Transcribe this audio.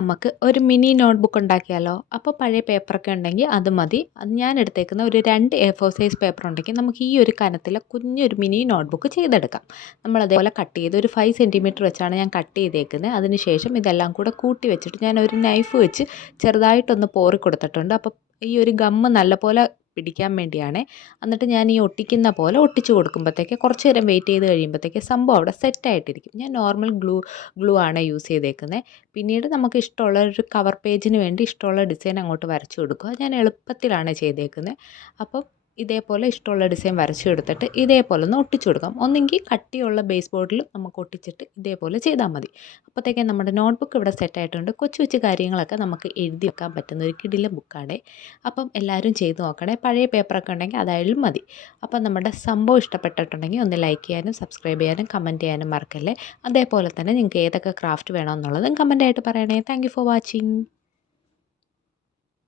നമുക്ക് ഒരു mini notebook ഉണ്ടാക്കിയാലോ? അപ്പോൾ പഴയ പേപ്പറൊക്കെ ഉണ്ടെങ്കിൽ അത് മതി. അത് ഞാൻ എടുത്തേക്കുന്ന ഒരു 2 A4 സൈസ് പേപ്പർ ഉണ്ടെങ്കിൽ നമുക്ക് ഈ ഒരു കനത്തിലെ കുഞ്ഞൊരു മിനി നോട്ട്ബുക്ക് ചെയ്തെടുക്കാം. നമ്മൾ അതേപോലെ കട്ട് ചെയ്ത് ഒരു 5 സെൻറ്റിമീറ്റർ വെച്ചാണ് ഞാൻ കട്ട് ചെയ്തേക്കുന്നത്. അതിനുശേഷം ഇതെല്ലാം കൂടെ കൂട്ടി വെച്ചിട്ട് ഞാൻ ഒരു നൈഫ് വെച്ച് ചെറുതായിട്ടൊന്ന് പോറി കൊടുത്തിട്ടുണ്ട്. അപ്പോൾ ഈ ഒരു ഗമ്മ് നല്ലപോലെ പിടിക്കാൻ വേണ്ടിയാണേ. എന്നിട്ട് ഞാൻ ഈ ഒട്ടിക്കുന്ന പോലെ ഒട്ടിച്ച് കൊടുക്കുമ്പോഴത്തേക്ക് കുറച്ച് നേരം വെയിറ്റ് ചെയ്ത് കഴിയുമ്പോഴത്തേക്ക് സംഭവം അവിടെ സെറ്റായിട്ടിരിക്കും. ഞാൻ നോർമൽ ഗ്ലൂ ആണ് യൂസ് ചെയ്തേക്കുന്നത്. പിന്നീട് നമുക്ക് ഇഷ്ടമുള്ള ഒരു കവർ പേജിന് വേണ്ടി ഇഷ്ടമുള്ള ഡിസൈൻ അങ്ങോട്ട് വരച്ചു കൊടുക്കുക. ഞാൻ എളുപ്പത്തിലാണ് ചെയ്തേക്കുന്നത്. അപ്പം ഇതേപോലെ ഇഷ്ടമുള്ള ഡിസൈൻ വരച്ചു കൊടുത്തിട്ട് ഇതേപോലെ ഒന്ന് ഒട്ടിച്ചു കൊടുക്കാം. ഒന്നെങ്കിൽ കട്ടിയുള്ള ബേസ് ബോർഡിൽ നമുക്ക് ഒട്ടിച്ചിട്ട് ഇതേപോലെ ചെയ്താൽ മതി. അപ്പോഴത്തേക്കും നമ്മുടെ നോട്ട്ബുക്ക് ഇവിടെ സെറ്റായിട്ടുണ്ട്. കൊച്ചു കൊച്ചു കാര്യങ്ങളൊക്കെ നമുക്ക് എഴുതി വെക്കാൻ പറ്റുന്ന ഒരു കിടിലൻ ബുക്കാണ്. അപ്പം എല്ലാവരും ചെയ്ത് നോക്കണേ. പഴയ പേപ്പറൊക്കെ ഉണ്ടെങ്കിൽ അതായാലും മതി. അപ്പം നമ്മുടെ സംഭവം ഇഷ്ടപ്പെട്ടിട്ടുണ്ടെങ്കിൽ ഒന്ന് ലൈക്ക് ചെയ്യാനും സബ്സ്ക്രൈബ് ചെയ്യാനും കമൻറ്റ് ചെയ്യാനും മറക്കല്ലേ. അതേപോലെ തന്നെ നിങ്ങൾക്ക് ഏതൊക്കെ ക്രാഫ്റ്റ് വേണമെന്നുള്ളതും കമൻറ്റായിട്ട് പറയണേ. Thank you for watching.